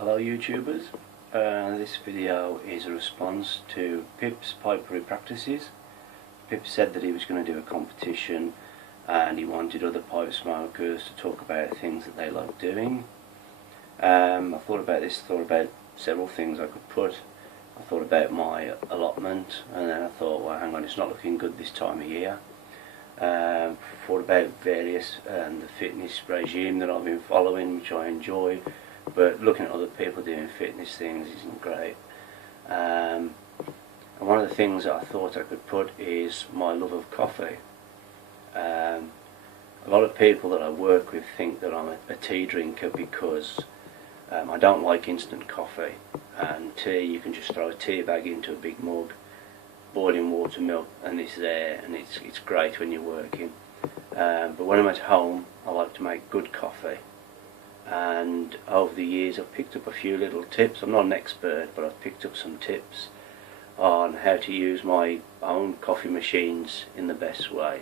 Hello YouTubers, this video is a response to Pip's pipery practices. Pip said that he was going to do a competition and he wanted other pipe smokers to talk about things that they like doing. I thought about this, thought about several things I could put. I thought about my allotment, and then I thought, well, hang on, it's not looking good this time of year. Thought about various the fitness regime that I've been following, which I enjoy, but looking at other people doing fitness things isn't great. And one of the things that I thought I could put is my love of coffee. A lot of people that I work with think that I'm a tea drinker because I don't like instant coffee, and tea, you can just throw a tea bag into a big mug, boiling water, milk, and it's there, and it's great when you're working. But when I'm at home, I like to make good coffee, and over the years I've picked up a few little tips. I'm not an expert, but I've picked up some tips on how to use my own coffee machines in the best way.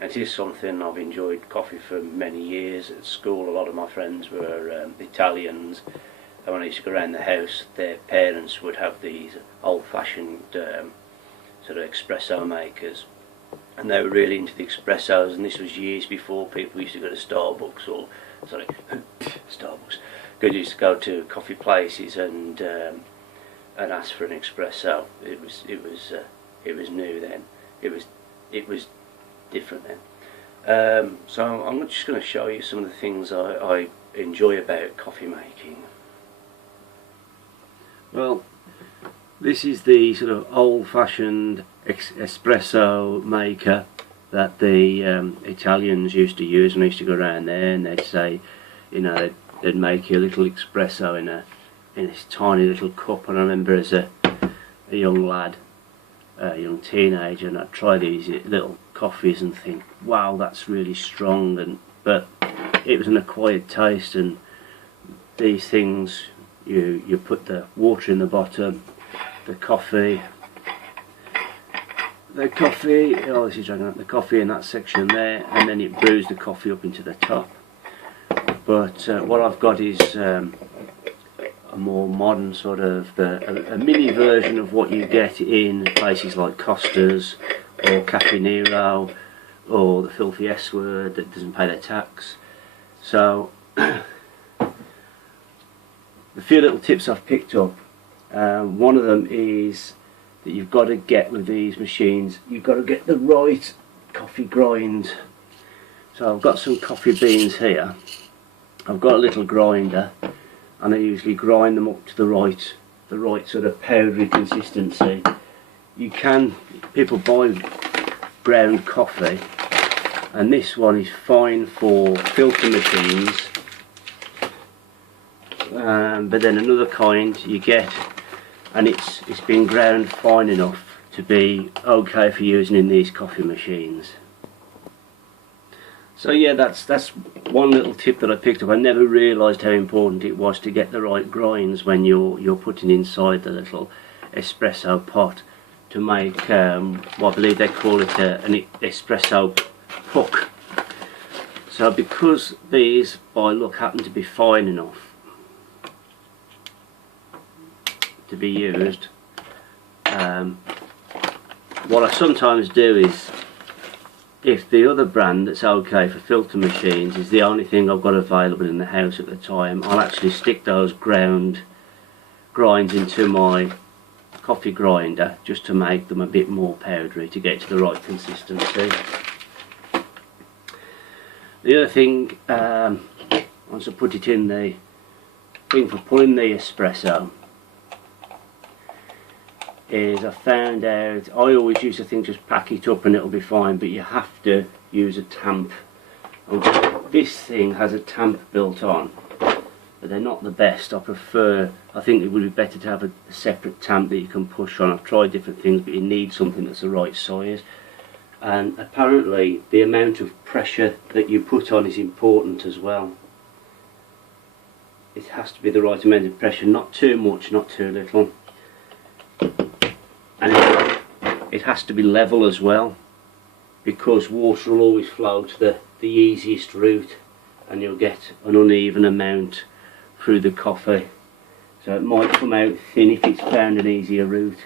It is something I've enjoyed coffee for many years. At school, a lot of my friends were Italians, and when I used to go around the house, their parents would have these old-fashioned sort of espresso makers, and they were really into the espressos. And this was years before people used to go to Starbucks, or sorry, Starbucks. Used to go to coffee places and ask for an espresso. It was new then. It was different then. So I'm just going to show you some of the things I enjoy about coffee making. Well, this is the sort of old-fashioned espresso maker that the Italians used to use when I used to go around there, and they'd say, you know, they'd make you a little espresso in this tiny little cup. And I remember as a young lad, a young teenager, and I'd try these little coffees and think, wow, that's really strong, but it was an acquired taste. And these things, you put the water in the bottom, the coffee, oh, this is dragging up the coffee in that section there, and then it brews the coffee up into the top. But what I've got is a more modern sort of a mini version of what you get in places like Costa's or Caffè Nero or the filthy S word that doesn't pay their tax. So the few little tips I've picked up, one of them is that you've got to get with these machines, you've got to get the right coffee grind. So I've got some coffee beans here. I've got a little grinder, and I usually grind them up to the right sort of powdery consistency. People buy ground coffee, and this one is fine for filter machines, but then another kind you get, and it's been ground fine enough to be okay for using in these coffee machines. So yeah, that's one little tip that I picked up. I never realised how important it was to get the right grinds when you're putting inside the little espresso pot to make well, I believe they call it an espresso puck. So because these by luck happen to be fine enough to be used, what I sometimes do is, if the other brand that's okay for filter machines is the only thing I've got available in the house at the time, I'll actually stick those grinds into my coffee grinder just to make them a bit more powdery, to get to the right consistency. The other thing, once I put it in the thing for pulling the espresso, is I found out, I always used to think just pack it up and it'll be fine, but you have to use a tamp. And this thing has a tamp built on, but they're not the best. I think it would be better to have a separate tamp that you can push on. I've tried different things, but you need something that's the right size. And apparently the amount of pressure that you put on is important as well. It has to be the right amount of pressure, not too much, not too little. And it has to be level as well, because water will always flow to the easiest route, and you'll get an uneven amount through the coffee so it might come out thin if it's found an easier route.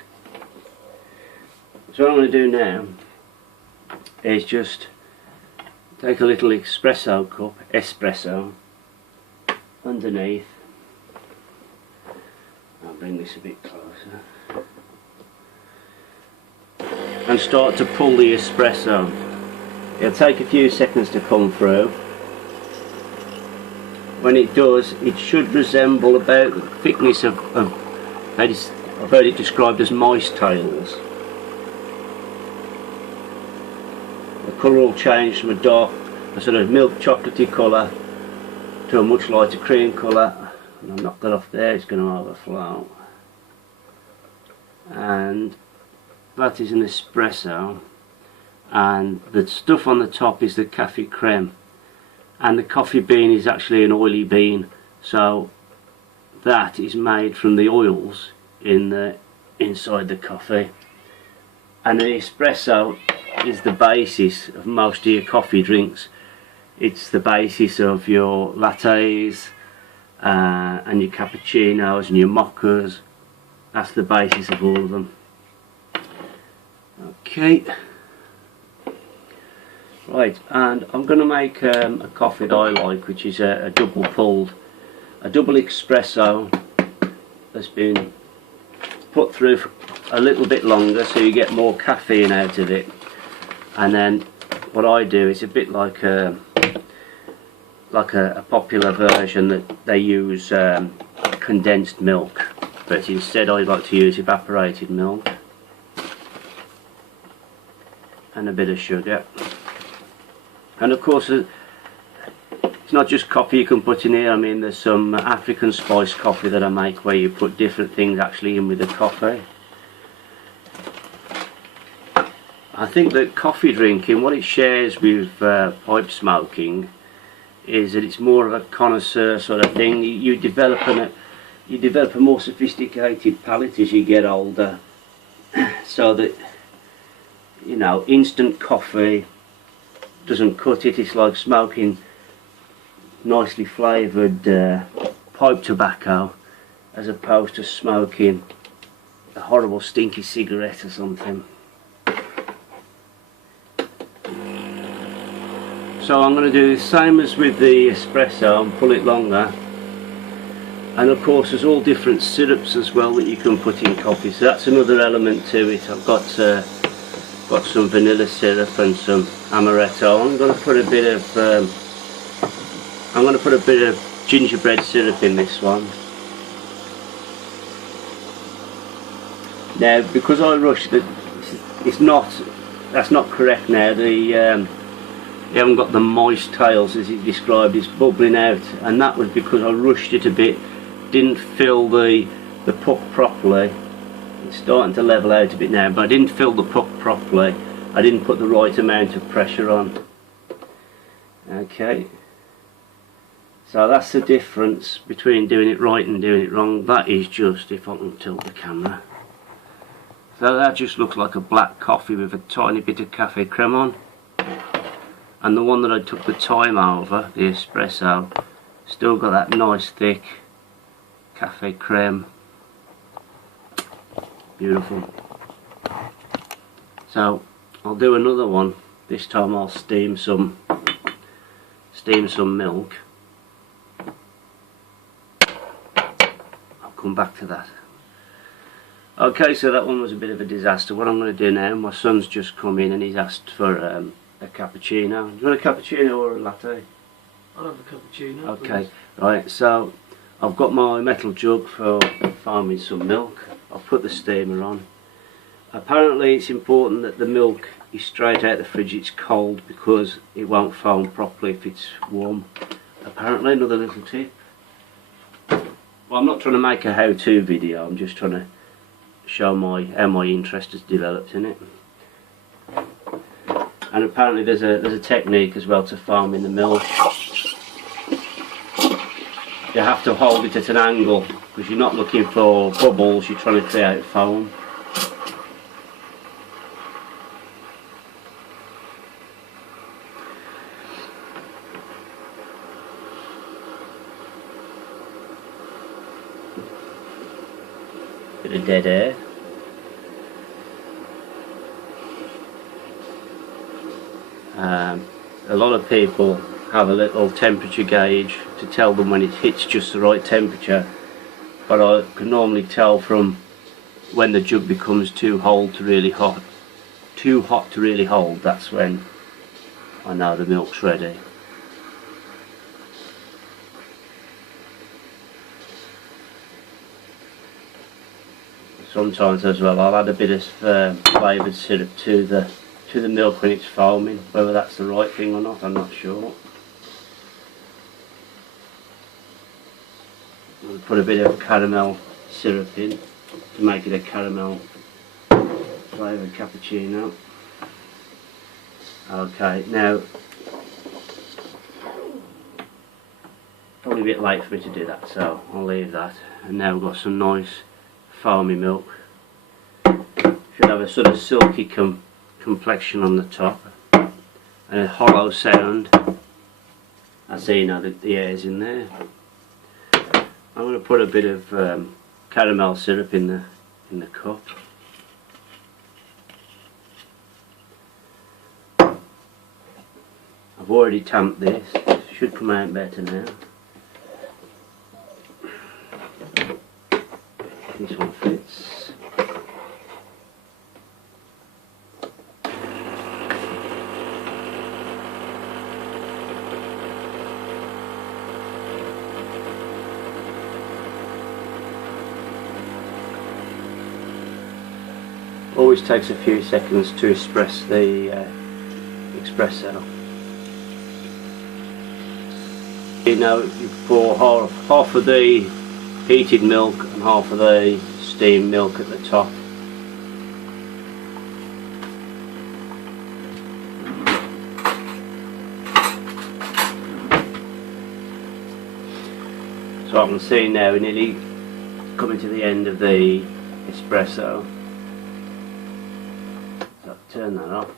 So what I'm going to do now is just take a little espresso cup, underneath. I'll bring this a bit closer and start to pull the espresso. It'll take a few seconds to come through. When it does, it should resemble about the thickness of I've heard it described as mice tails. The colour will change from a sort of milk chocolatey colour to a much lighter cream colour. And I'll knock that off there, it's going to overflow. And that is an espresso, and the stuff on the top is the cafe creme, and the coffee bean is actually an oily bean, so that is made from the oils inside the coffee. And the espresso is the basis of most of your coffee drinks. It's the basis of your lattes and your cappuccinos and your mochas. That's the basis of all of them. Okay, right, and I'm going to make a coffee that I like, which is a double espresso that's been put through for a little bit longer so you get more caffeine out of it. And then what I do is a bit like a popular version that they use condensed milk, but instead I like to use evaporated milk and a bit of sugar. And of course it's not just coffee you can put in here. I mean, there's some African spice coffee that I make where you put different things actually in with the coffee. I think that coffee drinking, what it shares with pipe smoking, is that it's more of a connoisseur sort of thing. You develop a more sophisticated palate as you get older, so that, you know, instant coffee doesn't cut it. It's like smoking nicely flavoured pipe tobacco as opposed to smoking a horrible stinky cigarette or something. So I'm going to do the same as with the espresso and pull it longer. And of course there's all different syrups as well that you can put in coffee, so that's another element to it. I've got some vanilla syrup and some amaretto. I'm going to put a bit of gingerbread syrup in this one. Now, because I rushed it, that's not correct now. You haven't got the moist tails as it described, it's bubbling out, and that was because I rushed it a bit, didn't fill the puck properly. It's starting to level out a bit now, but I didn't fill the puck properly. I didn't put the right amount of pressure on. Okay, so that's the difference between doing it right and doing it wrong. That is just, if I can tilt the camera, so that just looks like a black coffee with a tiny bit of cafe creme on. And the one that I took the time over, the espresso, still got that nice thick cafe creme. Beautiful. So I'll do another one. This time I'll steam some milk. I'll come back to that. Okay, so that one was a bit of a disaster. What I'm going to do now, my son's just come in and he's asked for a cappuccino. Do you want a cappuccino or a latte? I'll have a cappuccino. Okay, please. right, so I've got my metal jug for foaming some milk. I'll put the steamer on. Apparently it's important that the milk is straight out the fridge, it's cold, because it won't foam properly if it's warm. Apparently, another little tip. Well, I'm not trying to make a how-to video, I'm just trying to show how my interest has developed in it. And apparently there's a technique as well to foam in the milk. You have to hold it at an angle because you're not looking for bubbles, you're trying to create foam. Bit of dead air. A lot of people have a little temperature gauge to tell them when it hits just the right temperature, but I can normally tell from when the jug becomes too hot to really hold, that's when I know the milk's ready. Sometimes as well I'll add a bit of flavoured syrup to the milk when it's foaming. Whether that's the right thing or not, I'm not sure. I'll put a bit of caramel syrup in to make it a caramel flavoured cappuccino. Okay, now probably a bit late for me to do that, so I'll leave that. And now we've got some nice foamy milk. Should have a sort of silky complexion on the top and a hollow sound. I see now that the air's in there. I'm going to put a bit of caramel syrup in the cup. I've already tamped this. Should come out better now. This one fits. Always takes a few seconds to espresso the espresso. You know, you pour half of the heated milk and half of the steamed milk at the top. So I can see now we're nearly coming to the end of the espresso. So turn that off.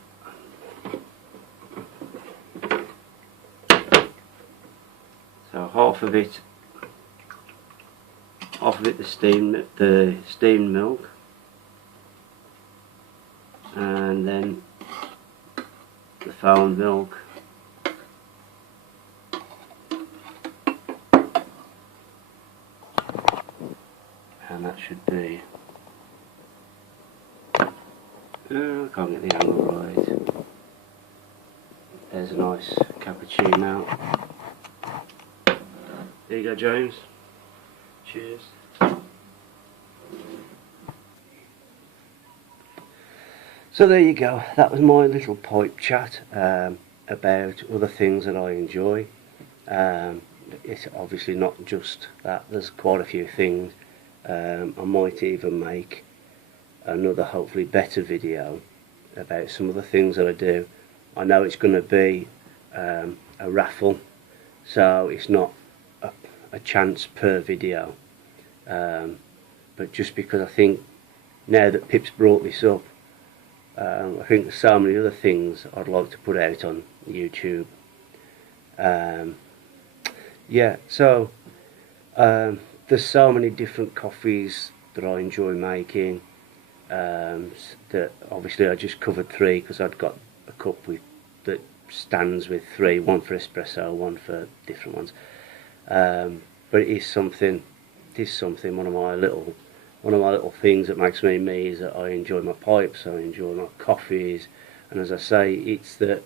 So half of it the steamed milk, and then the foamed milk, and that should be, I can't get the angle right. There's a nice cappuccino. There you go, James. Cheers. So there you go, that was my little pipe chat about other things that I enjoy. It's obviously not just that, there's quite a few things. I might even make another hopefully better video about some of the things that I do. I know it's going to be a raffle, so it's not a chance per video, but just because I think now that Pip's brought this up, I think there's so many other things I'd like to put out on YouTube. Yeah, so there's so many different coffees that I enjoy making, that obviously I just covered 3 because I'd got a cup that stands with 3, one for espresso, one for different ones. But it is something, one of my little things that makes me me is that I enjoy my pipes, I enjoy my coffees, and as I say, it's that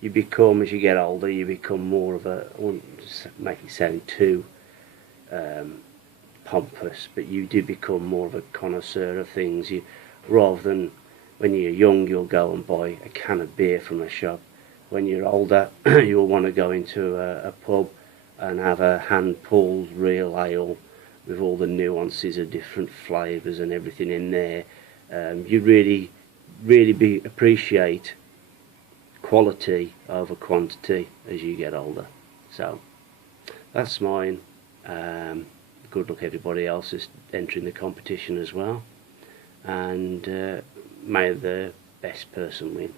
you become, as you get older, you become more of a, I wouldn't make it sound too pompous, but you do become more of a connoisseur of things. You, rather than when you're young you'll go and buy a can of beer from a shop, when you're older you'll want to go into a pub and have a hand-pulled real ale with all the nuances of different flavours and everything in there. You really appreciate quality over quantity as you get older. So that's mine. Good luck everybody else is entering the competition as well, and may the best person win.